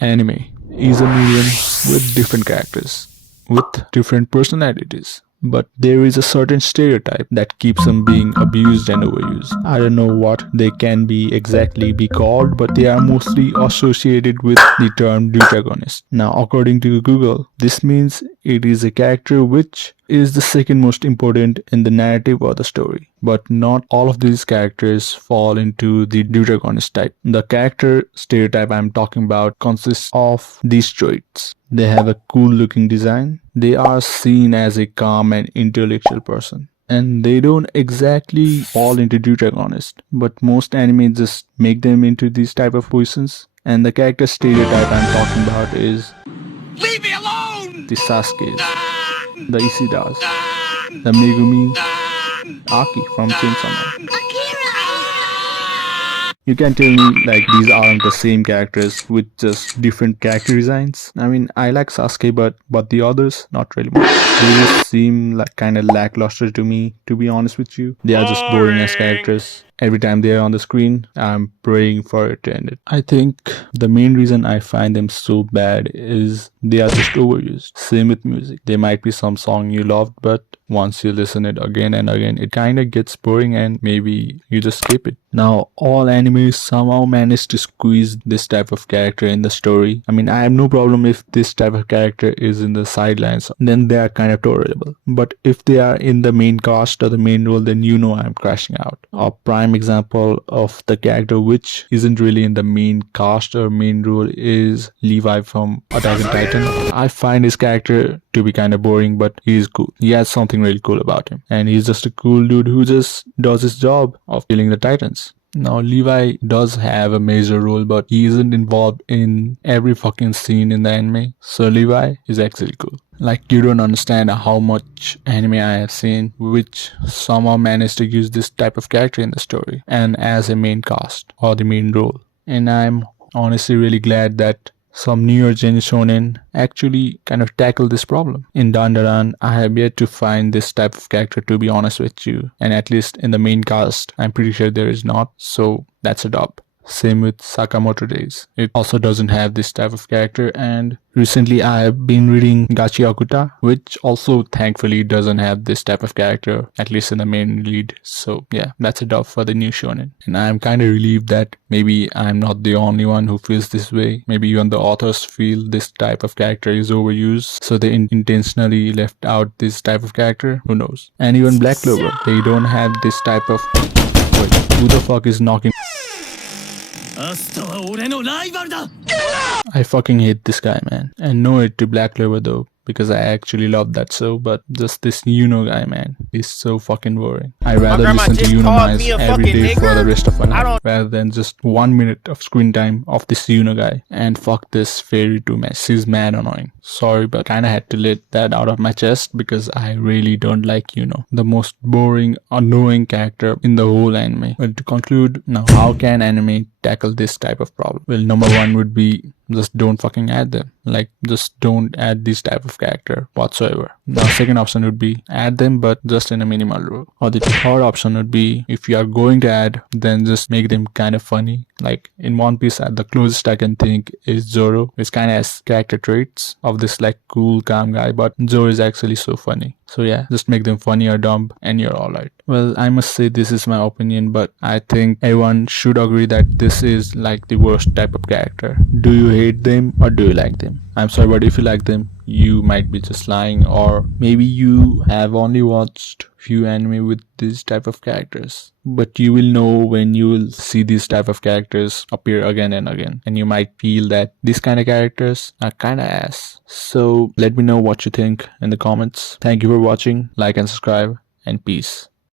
Anime is a medium with different characters, with different personalities. But there is a certain stereotype that keeps them being abused and overused. I don't know what they can be exactly be called, but they are mostly associated with the term deutragonist. Now, according to Google, this means it is a character which is the second most important in the narrative or the story. But not all of these characters fall into the deutragonist type. The character stereotype I'm talking about consists of these traits. They have a cool looking design. They are seen as a calm and intellectual person. And they don't exactly fall into deutragonist, but most anime just make them into these type of positions. And the character stereotype I'm talking about is Leave me alone! the Sasuke's, the Isidas, the Megumi, Aki from Chainsaw Man. You can tell me like these aren't the same characters with just different character designs. I mean, I like Sasuke, but the others not really much. They just seem like kind of lackluster to me, to be honest with you. They are just boring as characters. Every time they're on the screen, I'm praying for it to end it. I think the main reason I find them so bad is they are just overused. Same with music. There might be some song you loved, but once you listen it again and again, it kind of gets boring and maybe you just skip it. Now, all animes somehow manage to squeeze this type of character in the story. I mean, I have no problem if this type of character is in the sidelines, then they are kind of tolerable. But if they are in the main cast or the main role, then you know I'm crashing out. A prime example of the character which isn't really in the main cast or main role is Levi from Attack on Titan. I find his character to be kind of boring, but he's cool. He has something really cool about him, and he's just a cool dude who just does his job of killing the Titans. Now, Levi does have a major role, but he isn't involved in every fucking scene in the anime. So Levi is actually cool. Like, you don't understand how much anime I have seen which somehow managed to use this type of character in the story and as a main cast or the main role. And I'm honestly really glad that some newer gen shonen actually kind of tackle this problem. In Dandadan, I have yet to find this type of character, to be honest with you, and at least in the main cast, I'm pretty sure there is not, so that's a dub. Same with Sakamoto Days. It also doesn't have this type of character, and recently I have been reading Gachi Akuta, which also thankfully doesn't have this type of character, at least in the main lead. So yeah, that's a dub for the new shonen. And I'm kind of relieved that maybe I'm not the only one who feels this way. Maybe even the authors feel this type of character is overused, so they intentionally left out this type of character. Who knows? And even Black Clover, they don't have this type of... Wait, who the fuck is knocking? I fucking hate this guy, man. And no hate to Black Clover though, because I actually love that show, but just this Yuno guy, man, is so fucking boring. I'd rather listen to Yuno Mice every day for the rest of my life, rather than just 1 minute of screen time of this Yuno guy. And fuck this fairy too, man. She's mad annoying. Sorry, but kinda had to let that out of my chest because I really don't like Yuno. The most boring, annoying character in the whole anime. Well, to conclude, now how can anime tackle this type of problem? Well, number one would be just don't fucking add them. Like, just don't add this type of character whatsoever. Now, second option would be add them, but just in a minimal role. Or the third option would be, if you are going to add, then just make them kind of funny. Like in One Piece, the closest I can think is Zoro, which kind of has character traits of this like cool, calm guy, but Zoro is actually so funny. So yeah, just make them funny or dumb and you're alright. Well, I must say this is my opinion, but I think everyone should agree that this is like the worst type of character. Do you hate them or do you like them? I'm sorry, but if you like them, you might be just lying, or maybe you have only watched few anime with this type of characters. But you will know when you will see these type of characters appear again and again, and you might feel that these kind of characters are kind of ass. So let me know what you think in the comments. Thank you for watching, like and subscribe, and peace.